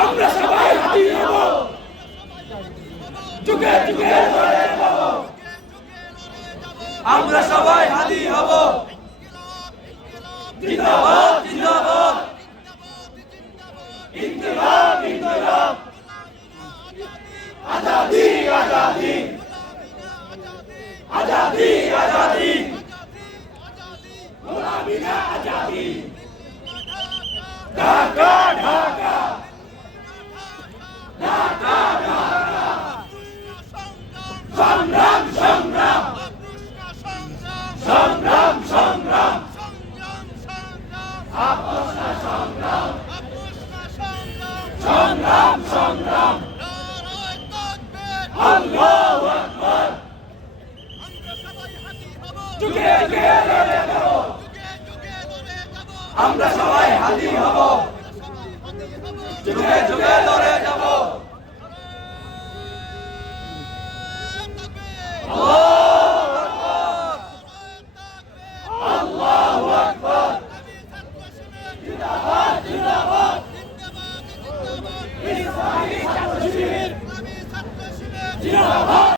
আমরা সবাই হাতি হব, যুগে যুগে লড়ে যাব, আমরা সবাই হাতি হব, জিন্দাবাদ জিন্দাবাদ, ইনকিলাব ইনকিলাব, আজাদি আজাদি, আজাদি আজাদি, গোলামি না আজাদি, ঢাকা ঢাকা, ঢাকা ঢাকা, সংগ্রাম সংগ্রাম, সংগ্রাম সংগ্রাম, আপোষ না সংগ্রাম, সংগ্রাম সংগ্রাম, আল্লাহু আকবার, যুগে যুগে লড়ে যাব, আমরা সবাই হাতি হব, যুগে যুগে